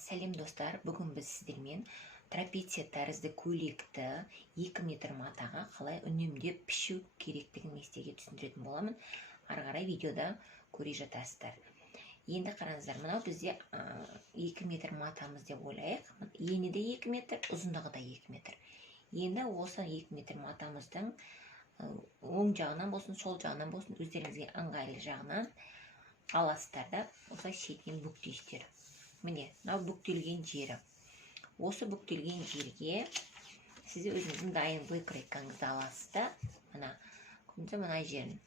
Сәлем достар, бүгін біз сіздермен трапеция тәрізді көйлекті 2 метр матаға қалай үнемдеп пішу керектігін сіздерге түсіндіретін боламын. Ары қарай видеода көре жатасыздар. Енді қараңыздар, мынау бізде 2 метр матамыз деп ойлайық. Ені де 2 метр, ұзындығы да 2 метр. Енді осы 2 метр матамыздың оң жағынан болсын, сол жағынан болсын, өздеріңізге ыңғайлы жағынан аласыздар да, осылай шетінен бүктейсіздер. Міне, мынау бүктелген жері. Осы бүктелген жерге сіз өзіңіздің дайын выкройкаңызды аласыз да, мына жерін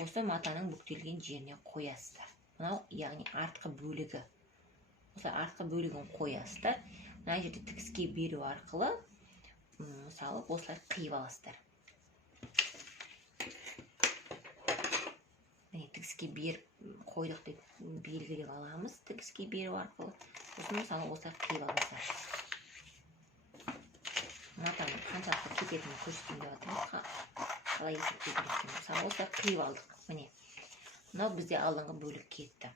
осы матаның бүктелген жеріне қоясыздар. Мынау, яғни артқы бөлігі. Осы артқы бөлігін қоясыздар. Мына жерде тігіске беру арқылы, мысалы, осылай қиып аласыздар. Тігіске беріп қойдық деп белгілеп аламыз. Тігіске беру арқылы. Осыны мысалы осылай қиып аласыздар. Матаның қаншалықты кететінін көрсетейін деп жатырмыз. Қалай есептеу керек. Мысалы осылай қиып алдық. Міне. Мынау бізде алдыңғы бөлік кетті.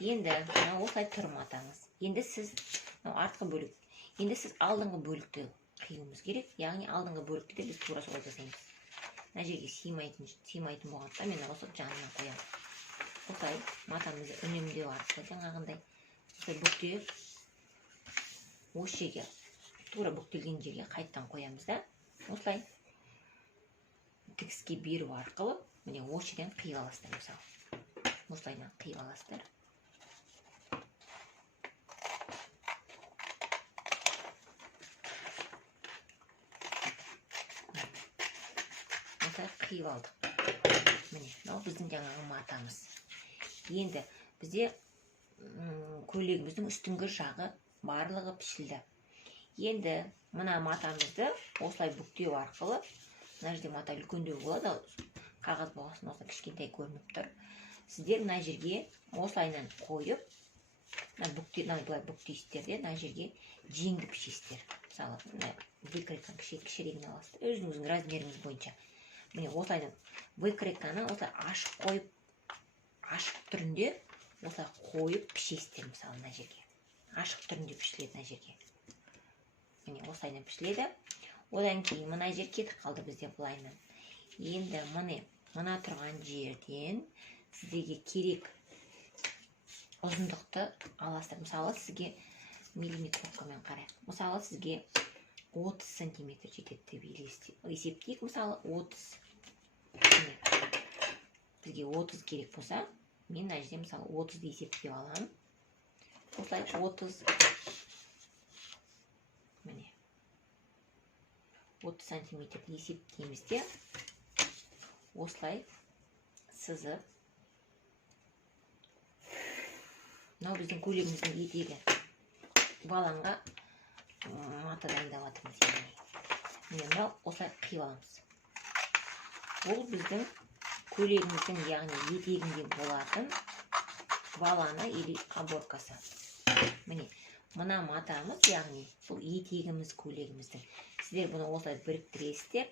Енді мынау осылай тұр матаңыз. Енді сіз артқы бөлік. Енді сіз алдыңғы бөлікті қиюымыз керек. Яғни алдыңғы бөлікті де біз тура солай жасаймыз. Мына жерге сыймайтын болғандықтан мен осы жанына қоямын. Осылай матамызды үнемдеу арқылы жаңағындай осылай бүктеп, осы жерге тура бүктелген жерге қайттан қоямыз да, осылай тігіске беру арқылы міне осы жерден қиып аласыздар мысалы. Осылайдан қиып аласыздар. Қиып алдық. Міне, мынау біздің жаңағы матамыз. Енді бізде көйлегіміздің үстіңгі жағы барлығы пішілді. Енді мына матамызды осылай бүктеу арқылы, мына жерде мата үлкендеу болады, қағаз болғасын осылай кішкентай көрініп тұр. Сіздер мына жерге осылайынан қойып, былай бүктейсіздер де, мына жерге жеңді пішесіздер. Мысалы, выкройканы кішірегін аласыздар, өзіңіздің размеріңіз бойынша. Міне осылайдан выкройканы осылай ашық түрінде осылай қойып пішесіздер мысалы мына жерге. Ашық түрінде пішіледі мына жерге. Міне осылайдан пішіледі. Одан кейін мына жер кетіп қалды бізде былайынан. Енді мына тұрған жерден сіздерге керек ұзындықты аласыздар. Мысалы сізге миллиметровкамен қарайық. Мысалы сізге 30 сантиметр жетеді деп есептейік. Мысалы 30. Бізге 30 керек болса, мен мына жерде мысалы 30 есептеп аламын. Осылай 30. Міне. 30 сантиметр есептейміз де, осылай сызып. Мынау біздің көйлегіміздің етегі. Баланға мата дайындап жатырмыз. Мынау осылай қиып аламыз. Бұл біздің көйлегіміздің, яғни етегінде болатын баланы или оборкасы. Міне, мына матамыз, яғни бұл етегіміз көйлегіміздің. Сіздер бұны осылай біріктіресіздер,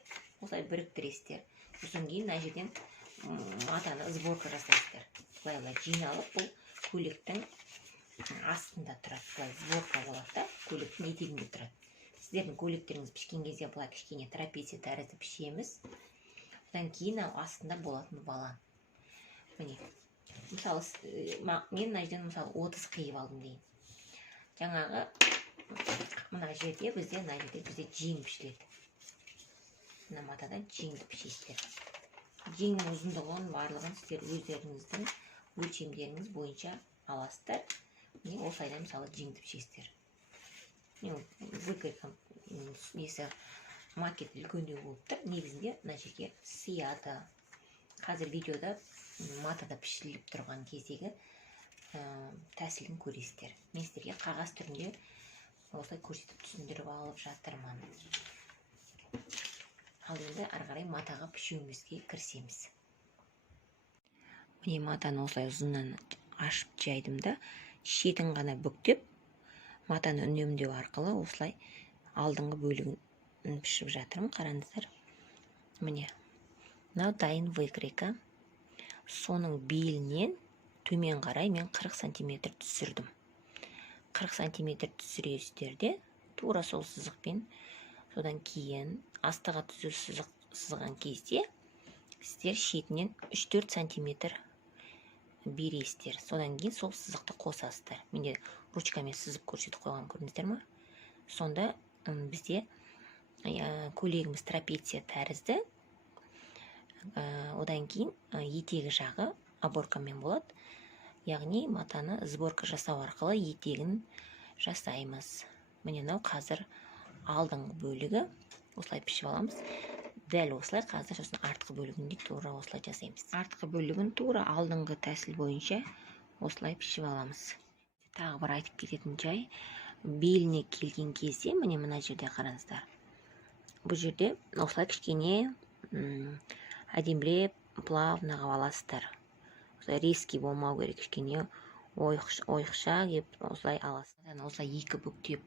Сосын кейін мына жерден матаны сборка жасайсыздар. Былай жиналып, бұл көйлектің астында тұрады. Былай сборка болады да, көйлектің етегінде тұрады. Сіздердің көйлектеріңіз пішкен кезде былай кішкене трапеция тәрізді пішеміз. Одан кейін астында болатын балан. Міне, мысалы, мен мына жерден 30 қиып алдым дейін. Жаңағы мына жерде бізде жең пішіледі. Мына матадан жеңді пішесіздер. Жеңнің ұзындығын барлығын сіздер өздеріңіздің өлшемдеріңіз бойынша аласыздар. Міне осылайдан мысалы жеңді пішесіздер. Выкройка макет үлкендеу болып тұр. Негізінде мына жерге сыяды. Қазір видеода матада пішіліп тұрған кездегі тәсілін көресіздер. Мен сіздерге қағаз түрінде осылай көрсетіп түсіндіріп алып жатырмын. Ал енді ары қарай матаға пішуімізге кірісеміз. Міне матаны осылай ұзыннан ашып жайдым да, шетін ғана бүктеп, матаны үнемдеу арқылы осылай алдыңғы бөлігін пішіп жатырмын. Қараңыздар. Міне, мынау дайын выкройка. Соның белінен төмен қарай мен 40 сантиметр түсірдім. 40 сантиметр түсіресіздер де, тура сол сызықпен. Содан кейін астыға түзу сызық сызған кезде сіздер шетінен 3-4 сантиметр бересіздер. Содан кейін сол сызықты қосасыздар. Менде ручкамен сызып көрсетіп қойған, көрдіңіздер ме? Сонда бізде көйлегіміз трапеция тәрізді. Одан кейін етегі жағы оборкамен болады. Яғни матаны сборка жасау арқылы етегін жасаймыз. Міне мынау қазір алдыңғы бөлігі. Осылай пішіп аламыз. Дәл осылай қазір сосын артқы бөлігін де тура осылай жасаймыз. Артқы бөлігін тура алдыңғы тәсіл бойынша осылай пішіп аламыз. Тағы бір айтып кететін жай, беліне келген кезде, міне мына жерде қараңыздар. Бұл жерде осылай кішкене әдемілеп плавно қылып аласыздар. Осылай резкий болмау керек, кішкене ойықша кеп осылай аласыздар. Осылай екі бүктеп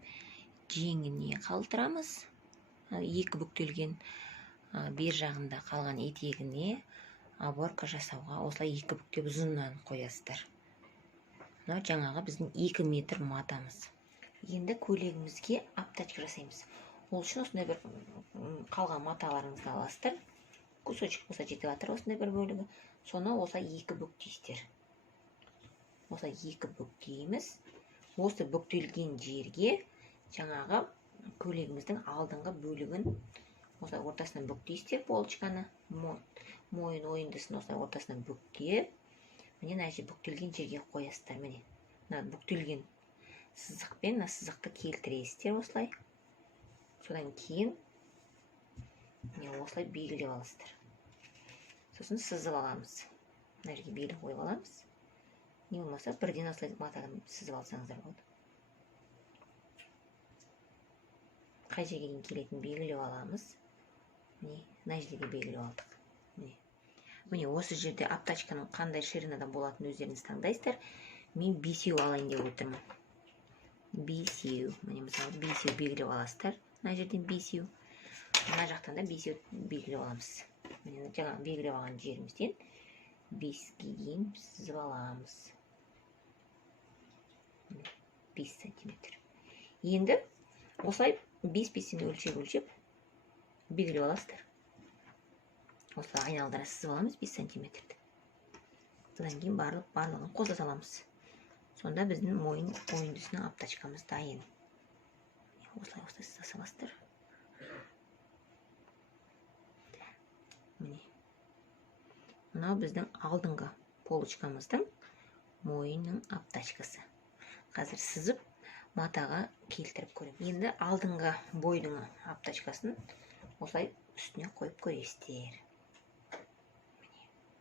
жеңіне қалдырамыз. Екі бүктелген бер жағында қалған етегіне оборка жасауға осылай екі бүктеп ұзыннан қоясыздар. Мынау жаңағы біздің 2 метр матамыз. Енді көйлегімізге аптачка жасаймыз. Ол үшін осындай бір қалған маталарыңызды аласыздар. Кусочек болса жетіп жатыр осындай бір бөлігі. Соны осылай екі бүктейсіздер. Осылай екі бүктейміз. Осы бүктелген жерге жаңағы көйлегіміздің алдыңғы бөлігін осылай ортасынан бүктейсіздер, полочканы, мойын ойындысын осылай ортасынан бүктеп, міне мына жерге бүктелген жерге қоясыздар. Міне мына бүктелген сызықпен мына сызықты келтіресіздер осылай. Содан кейін осылай белгілеп аласыздар. Сосын сызып аламыз. Мына жерге белгі қойып аламыз. Не болмаса бірден осылай матадан сызып алсаңыздар болады. Қай жерге келетін белгілеп аламыз. Мына жерге белгілеп алдық. Міне осы жерде аптачканың қандай ширинада болатын өздеріңіз таңдайсыздар. Мен 5 алайын деп отырмын. 5. Міне мысалы 5 белгілеп аласыздар. Мына жерден 5. Мына жақтан да 5 белгілеп аламыз. Міне жаңа белгілеп алған жерімізден 5-ге дейін сызып аламыз. 5 сантиметр. Енді осылай 5-5-тен өлшеп белгілеп аласыздар. Осылай айналдыра сызып аламыз 5 сантиметрді. Содан кейін барлығын қоса саламыз. Сонда біздің мойын ойындысының аптачкамыз дайын. Осылай сыза саласыздар. Міне. Мынау біздің алдыңғы полочкамыздың мойынның аптачкасы. Қазір сызып матаға келтіріп көремін. Енді алдыңғы бойдың аптачкасын осылай үстіне қойып көресіздер.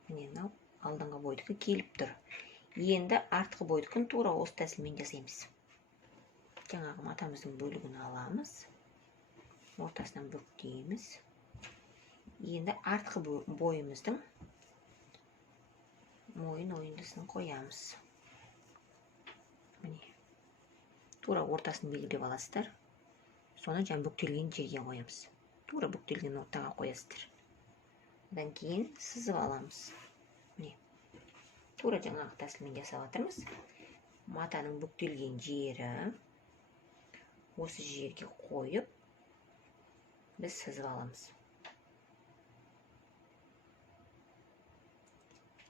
Міне мынау алдыңғы бойдікі келіп тұр. Енді артқы бойдікін тура осы тәсілмен жасаймыз. Жаңағы матамыздың бөлігін аламыз. Ортасынан бүктейміз. Енді артқы бойымыздың мойын ойындысын қоямыз. Міне. Тура ортасын белгілеп аласыздар. Соны жаңа бүктелген жерге қоямыз. Тура бүктелген ортаға қоясыздар. Одан кейін сызып аламыз. Міне. Тура жаңағы тәсілмен жасап жатырмыз. Матаның бүктелген жері осы жерге қойып біз сызып аламыз.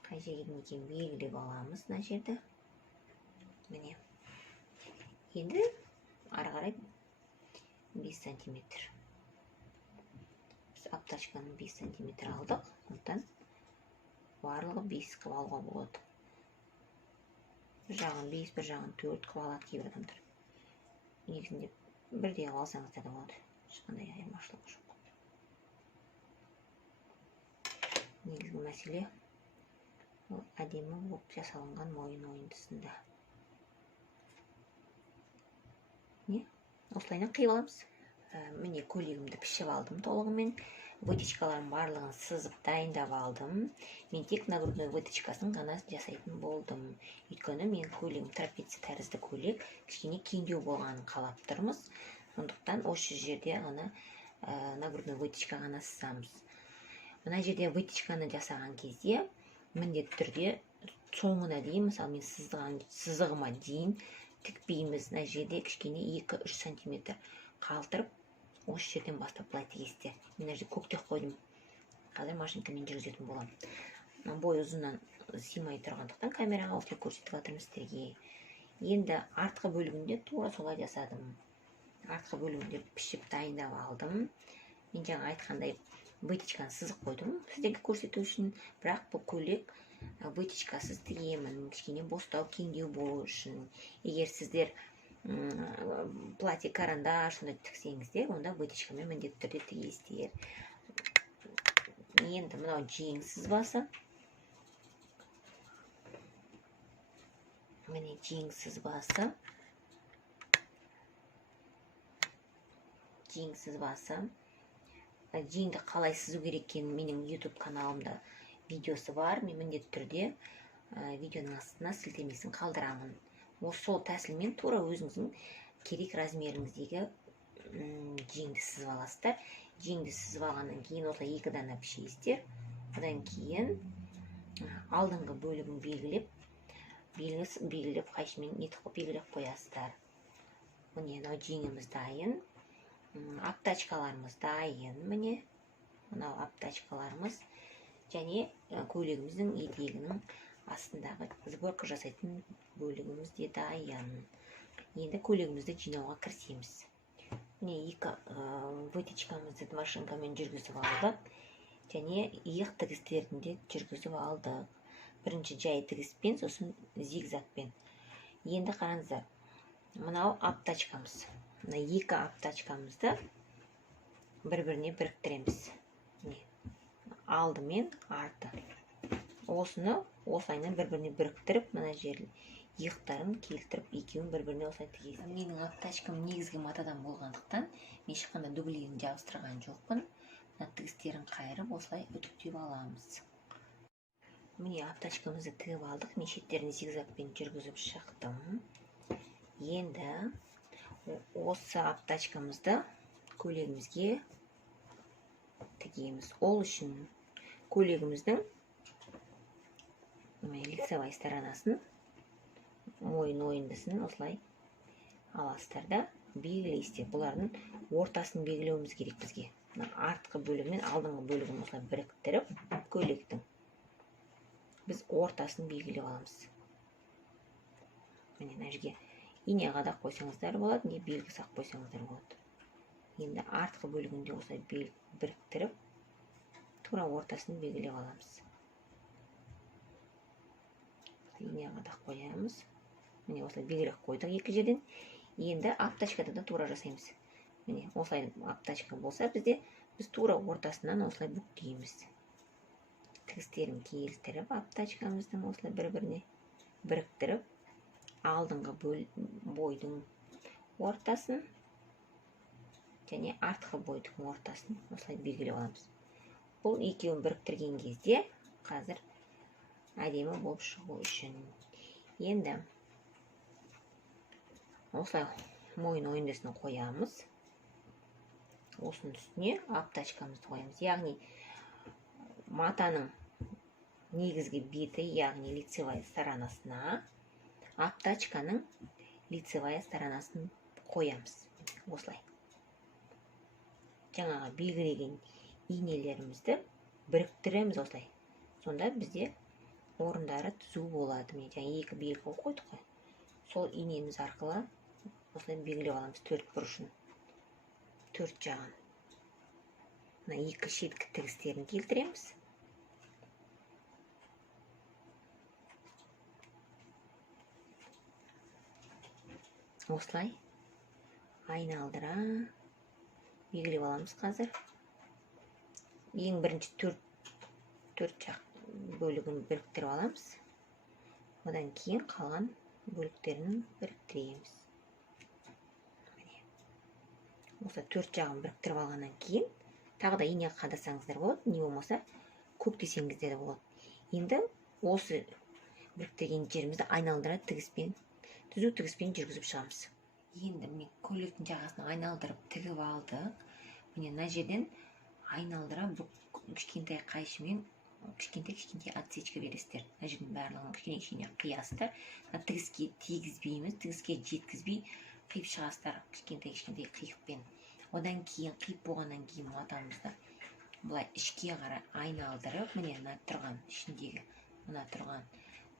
Қай жерге екен белгілеп аламыз мына жерді. Міне. Енді ары қарай 5 сантиметр. Біз аптачканың 5 сантиметр алдық. Одан барлығы 5 қылып алуға болады. Bir жағын 5, бір жағын 4 қылып алады кейбір адамдар. Негізінде бірдей алсаңыздар да болады. Ешқандай айырмашылығы жоқ. Негізгі мәселе әдемі болып жасалынған мойын ойындысында. Осылайынан қиып аламыз. Міне көйлегімді пішіп алдым толығымен. Выточкаларын барлығын сызып дайындап алдым. Мен тек нагрудной выточкасын ғана жасайтын болдым. Өйткені мен көйлегім трапеция тәрізді көйлек кішкене кеңдеу болғанын қалап тұрмыз. Сондықтан осы жерде ғана нагрудной выточка ғана сызамыз. Мына жерде выточканы жасаған кезде міндетті түрде соңына дейін, мысалы мен сызығыма дейін тікпейміз. Мына жерде кішкене 2-3 сантиметр қалтырып, осы жерден бастап былай тігесіздер. Мен мына жерде көктеп қойдым. Қазір машинкамен жүргізетін боламын. Бой ұзыннан сыймай тұрғандықтан камераға осылай көрсетіп жатырмын сіздерге. Енді артқы бөлігінде тура солай жасадым. Артқы бөлігінде пішіп дайындап алдым. Мен жаңа айтқандай вытечканы сызып қойдым сіздерге көрсету үшін, бірақ бұл көйлек вытечкасыз тігемін, кішкене бостау, кеңдеу болу үшін. Егер сіздер платье карандаш сондай тіксеңіздер, онда вытечкамен міндетті түрде тігесіздер. Енді мынау жең сызбасы. Міне жең сызбасы. Жең сызбасы. Жеңді қалай сызу керек екенін менің YouTube каналымда видеосы бар. Мен міндетті түрде видеоның астына сілтемесін қалдырамын. Сол тәсілмен тура өзіңіздің керек размеріңіздегі жеңді сызып аласыздар. Жеңді сызып алғаннан кейін осылай 2 дана пішесіздер. Одан кейін алдыңғы бөлігін белгілеп қайшымен нетіп белгілеп қоясыздар. Міне мынау жеңіміз дайын. Аптачкаларымыз дайын. Міне мынау аптачкаларымыз және көйлегіміздің етегінің астындағы сборка жасайтын бөлігіміз де дайын. Енді көйлегімізді жинауға кірісеміз. Міне 2 вытечкамызды машинкамен жүргізіп алдық және иық тігістерін де жүргізіп алдық. Бірінші жай тігіспен, сосын зигзагпен. Енді қараңыздар, мынау аптачкамыз. Мына 2 аптачкамызды бір-біріне біріктіреміз. Алды мен арты. Осыны осылайынан бір-біріне біріктіріп, мына жерін иықтарын келтіріп, екеуін бір-біріне осылай тігесіз. Менің аптачкам негізгі матадан болғандықтан, мен ешқандай дублерін жабыстырған жоқпын. Мына тігістерін қайырып, осылай үтіктеп аламыз. Міне аптачкамызды тігіп алдық. Мен шеттерін зигзагпен жүргізіп шықтым. Енді осы аптачкамызды көйлегімізге тігеміз. Ол үшін көйлегіміздің лицевой сторонасын, мойын ойындысын осылай аласыздар да белгілейсіздер. Бұлардың ортасын белгілеуіміз керек бізге. Артқы бөлігі мен алдыңғы бөлігін осылай біріктіріп, көйлектің біз ортасын белгілеп аламыз. Міне мына жерге ине қадақ қойсаңыздар болады, не белгі сақ қойсаңыздар болады. Енді артқы бөлігінде осылай біріктіріп, тура ортасын белгілеп аламыз. Ине қадақ қоямыз. Міне осылай белгілеп қойдық 2 жерден. Енді аптачкада да тура жасаймыз. Міне осылай аптачка болса бізде, біз тура ортасынан осылай бүктейміз. Тігістерін келтіріп, аптачкамыздың осылай бір-біріне біріктіріп, алдыңғы бойдың ортасын және артқы бойдың ортасын осылай белгілеп аламыз. Бұл екеуін біріктірген кезде қазір әдемі болып шығу үшін. Енді осылай мойын ойындысын қоямыз. Осының үстіне аптачкамызды қоямыз. Яғни матаның негізгі беті, яғни лицевая сторонасына аптачканың лицевая сторонасын қоямыз. Осылай. Жаңағы белгілеген инелерімізді біріктіреміз осылай. Сонда бізде орындары түзу болады. Мен жаңа 2 белгі қойдық қой. Сол инеміз арқылы осылай белгілеп аламыз 4 бұрышын. 4 жағын. Мына 2 шеткі тігістерін келтіреміз. Осылай айналдыра белгілеп аламыз қазір. Ең бірінші 4 жақ бөлігін біріктіріп аламыз. Одан кейін қалған бөліктерін біріктіреміз. Осы 4 жағын біріктіріп алғаннан кейін тағы да ине қадасаңыздар болады, не болмаса көктесеңіздер болады. Енді осы біріктірген жерімізді айналдыра тігіспен, түзу тігіспен жүргізіп шығамыз. Енді мен көйлектің жағасын айналдырып тігіп алдық. Міне мына жерден айналдыра кішкентай қайшымен кішкентай отсечка бересіздер. Мына жердің барлығын кішкене қиясыздар. Тігіске тигізбейміз, тігіске жеткізбей қиып шығасыздар кішкентай қиықпен. Одан кейін қиып болғаннан кейін матамызды бұлай ішке қарай айналдырып, міне мына тұрған ішіндегі мына тұрған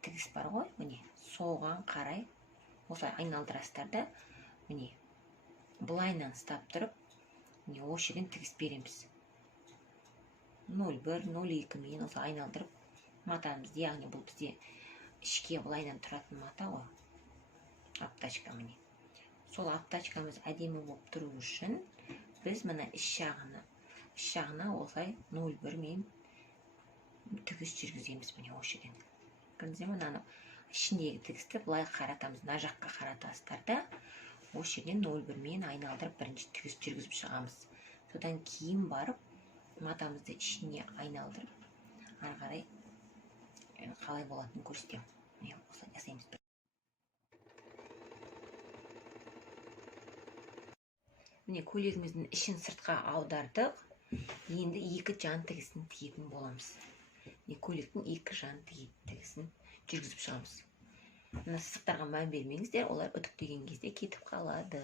тігіс бар ғой, міне соған қарай осылай айналдырасыздар да, міне бұлайынан ұстап тұрып, міне осы жерден тігіс береміз. 0,1, 0,2 мен осы айналдырып матамызды, яғни бұл бізде ішке бұлайынан тұратын мата ғой, аптачка. Міне сол аптачкамыз әдемі болып тұру үшін біз мына іш жағына осылай 0,1 мен тігіс жүргіземіз. Міне осы жерден. Көрдіңіздер ме? Мынаны ішіндегі тігісті былай қаратамыз, мына жаққа қаратасыздар да, осы жерден 0,1 мен айналдырып бірінші тігіс жүргізіп шығамыз. Содан кейін барып матамызды ішіне айналдырып, ары қарай қалай болатынын көрсетемін. Міне осылай жасаймыз. Міне көйлегіміздің ішін сыртқа аудардық. Енді екі жан тігісін тігетін боламыз. Көйлектің екі жан тігісін жүргізіп шығамыз. Мына сызықтарға мән бермеңіздер, олар үтіктеген кезде кетіп қалады.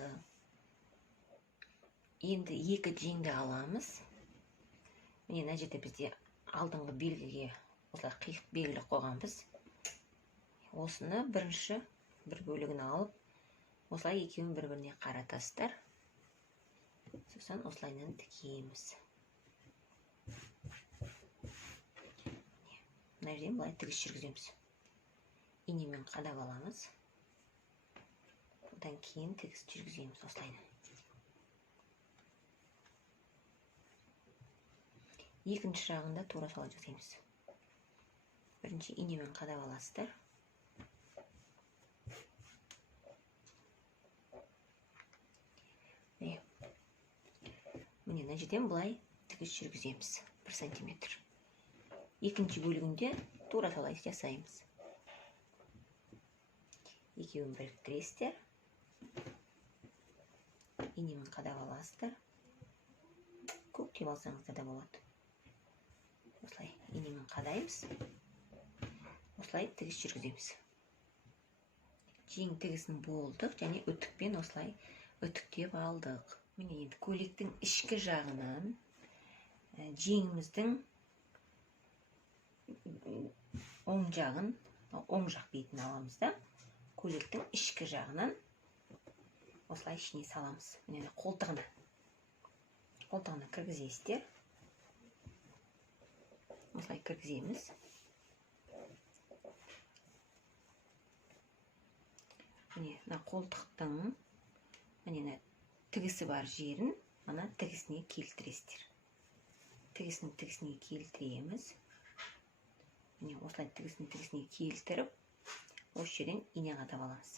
Енді екі жеңді аламыз. Міне мына жерде бізде алдыңғы белгіге осылай қиық белгі қойғанбыз. Осыны бірінші бір бөлігін алып, осылай екеуін бір-біріне қаратасыздар. Сосын осылайынан тігеміз. Мына жерден былай тігіс жүргіземіз. Инемен қадап аламыз. Одан кейін тігіс жүргіземіз осылайынан. Екінші жағында тура солай жасаймыз. Бірінші инемен қадап аласыздар. Міне мына жерден былай тігіс жүргіземіз. 1 сантиметр. Екінші бөлігінде тура солай жасаймыз. Екеуін біріктіресіздер. Инемен қадап аласыздар. Көктеп алсаңыздар да болады. Осылай инемен қадаймыз. Осылай тігіс жүргіземіз. Жең тігісін болдық және үтікпен осылай үтіктеп алдық. Міне енді көйлектің ішкі жағынан жеңіміздің оң жағын, оң жақ бетін аламыз да, көйлектің ішкі жағынан осылай ішіне саламыз. Міне қолтығына кіргізесіздер. Осылай кіргіземіз. Міне мына қолтықтың міне тігісі бар жерін мына тігісіне келтіресіздер. Тігісіне келтіреміз. Міне осылай тігісіне келтіріп, осы жерден ине қадап аламыз.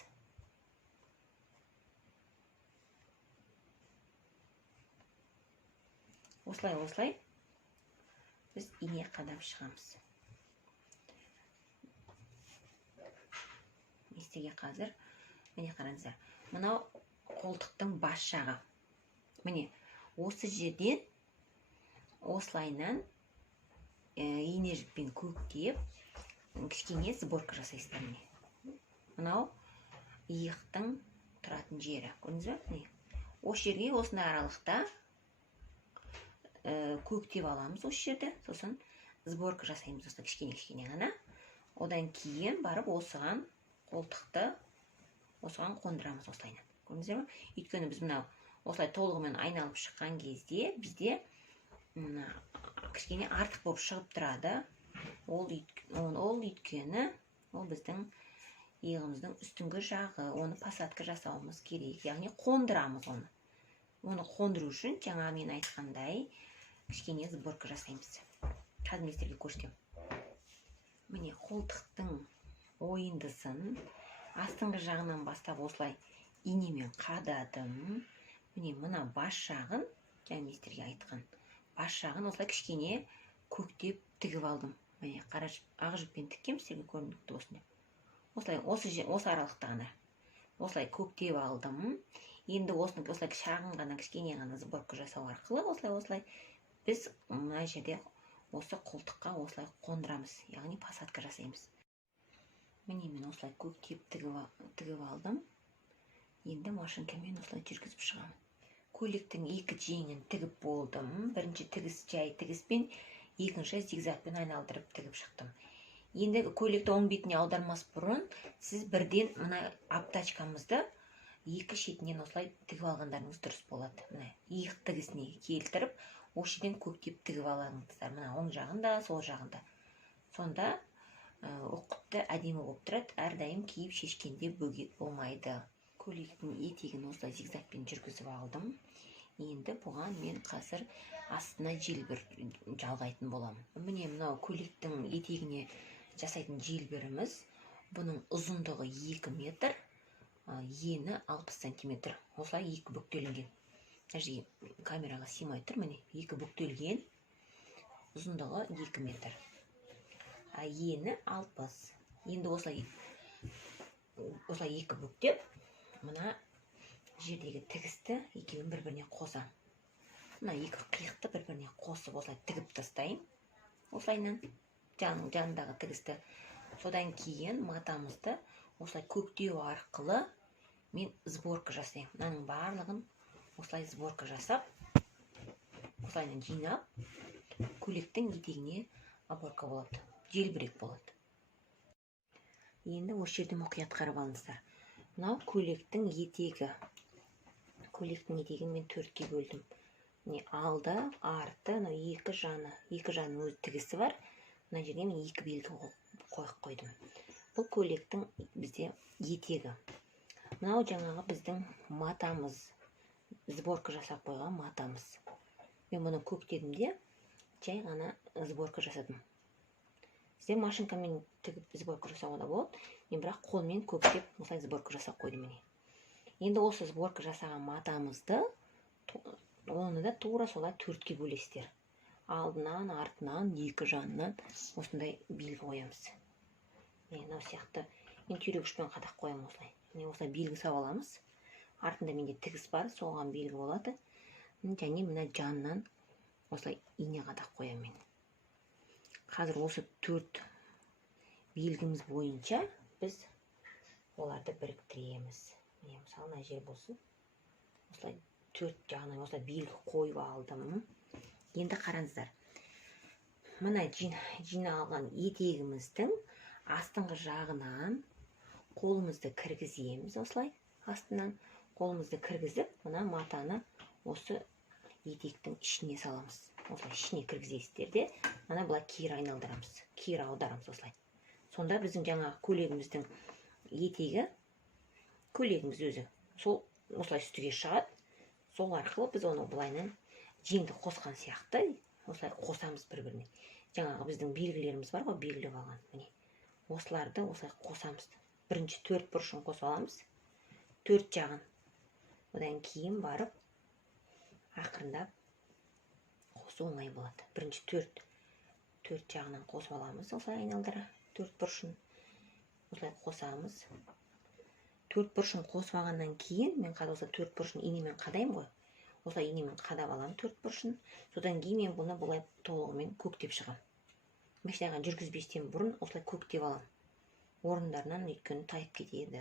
Осылай біз ине қадап шығамыз. Естеге қазір, міне қараңыздар, мынау қолтықтың бас жағы. Міне осы жерден осылайынан ине жіппен көктеп, кішкене сборка жасайсыздар. Мынау иықтың тұратын жері. Көрдіңіз бе? Осы жерге, осыны аралықта көктеп аламыз осы жерді. Сосын сборка жасаймыз осы кішкене ғана. Одан кейін барып осыған қолтықты осыған қондырамыз осылайынан. Көрдіңіздер ме? Өйткені біз мынау осылай толығымен айналып шыққан кезде бізде кішкене артық болып шығып тұрады. Ол өйткені ол біздің иығымыздың үстіңгі жағы, оны посадка жасауымыз керек. Яғни қондырамыз оны. Оны қондыру үшін жаңа мен айтқандай кішкене сборка жасаймыз. Қазір мен сіздерге көрсетемін. Міне қолтықтың ойындысын астыңғы жағынан бастап осылай инемен қададым. Міне мына бас жағын, жаңа мен сіздерге айтқан бас жағын осылай кішкене көктеп тігіп алдым. Міне ақ жіппен тіккем, сіздерге көрінікті болсын деп. Осылай осы аралықта ғана осылай көктеп алдым. Енді осыны шағын ғана кішкене ғана сборка жасау арқылы осылай біз мына жерде осы қолтыққа осылай қондырамыз, яғни посадка жасаймыз. Міне мен осылай көктеп тігіп алдым. Енді машинкамен осылай жүргізіп шығамын. Көйлектің екі жеңін тігіп болдым. Бірінші тігіс жай тігіспен, екінші зигзагпен айналдырып тігіп шықтым. Енді көйлекті оң бетіне аудармас бұрын сіз бірден мына аптачкамызды екі шетінен осылай тігіп алғандарыңыз дұрыс болады. Мына иық тігісіне келтіріп, осы жерден көктеп тігіп алыңыздар. Мына оң жағында, сол жағында. Сонда ұқыпты әдемі болып тұрады. Әрдайым киіп шешкенде бөгет болмайды. Көйлектің етегін осылай зигзагпен жүргізіп алдым. Енді бұған мен қазір астына желбір жалғайтын боламын. Міне мынау көйлектің етегіне жасайтын желбіріміз. Бұның ұзындығы 2 метр, ені 60 сантиметр. Осылай екі бүктелінген. Камераға сыймай тұр, міне екі бүктелген, ұзындығы 2 метр. Ені 60. Енді осылай екі бүктеп, мына жердегі тігісті екеуін бір-біріне қосам. Мына екі қиықты бір-біріне қосып осылай тігіп тастайын. Осылайынан жанындағы тігісті. Содан кейін матамызды осылай көктеу арқылы мен сборка жасаймын. Мынаның барлығын осылай сборка жасап, осылайынан жинап, көйлектің етегіне оборка болады, желбірек болады. Енді осы жерде мұқият қарап алыңыздар. Мынау көйлектің етегі. Көйлектің етегін мен 4-ке бөлдім. Алды, арты, екі жаны өз тігісі бар. Мына жерге мен 2 белгі қойдым. Бұл көйлектің бізде етегі. Мынау жаңағы біздің матамыз. Сборка жасап қойған матамыз. Мен мұны көктедім де, жай ғана сборка жасадым. Сізде машинкамен тігіп сборка жасауға да болады. Мен бірақ қолмен көктеп, осылай сборка жасап қойдым міне. Енді осы сборка жасаған матамызды, оны да тура солай 4-ке бөлесіздер. Алдынан, артынан, екі жанынан осындай белгі қоямыз. Мынау сияқты мен түйрегішпен қадақ қоямын осылай. Осылай белгі сап аламыз. Артында менде тігіс бар, соған белгі болады. Және мына жанынан осылай ине қадақ қоямын мен. Қазір осы 4 белгіміз бойынша біз оларды біріктіреміз. Мысалы, мына жер болсын. Осылай 4 жағынан осылай белгі қойып алдым. Енді қараңыздар. Мына жиналған етегіміздің астыңғы жағынан қолымызды кіргіземіз осылай. Астынан қолымызды кіргізіп, мына матаны осы етектің ішіне саламыз. Осылай ішіне кіргізесіздер де, мына былай кері айналдырамыз. Кері аударамыз осылай. Сонда біздің жаңағы көйлегіміздің етегі, көйлегіміз өзі, сол осылай үстіге шығады. Сол арқылы біз оны былайынан жеңді қосқан сияқты, осылай қосамыз бір-біріне. Жаңағы біздің белгілеріміз бар ғой, белгілеп алған. Міне, осыларды осылай қосамыз. Бірінші 4 бұрышын қосып аламыз. 4 жағын. Одан кейін барып, ақырындап қосу оңай болады. Бірінші 4 жағынан қосып аламыз, осылай айналдыра. 4 бұрышын осылай қосамыз. 4 бұрышын қосып алғаннан кейін, мен қазір 4 бұрышын инемен қадаймын ғой. Осылай инемен қадап аламын 4 бұрышын. Содан кейін мен бұны бұлай толығымен көктеп шығам. Машинаға жүргізбестен бұрын осылай көктеп алам. Орындарынан өйткені тайып кетеді.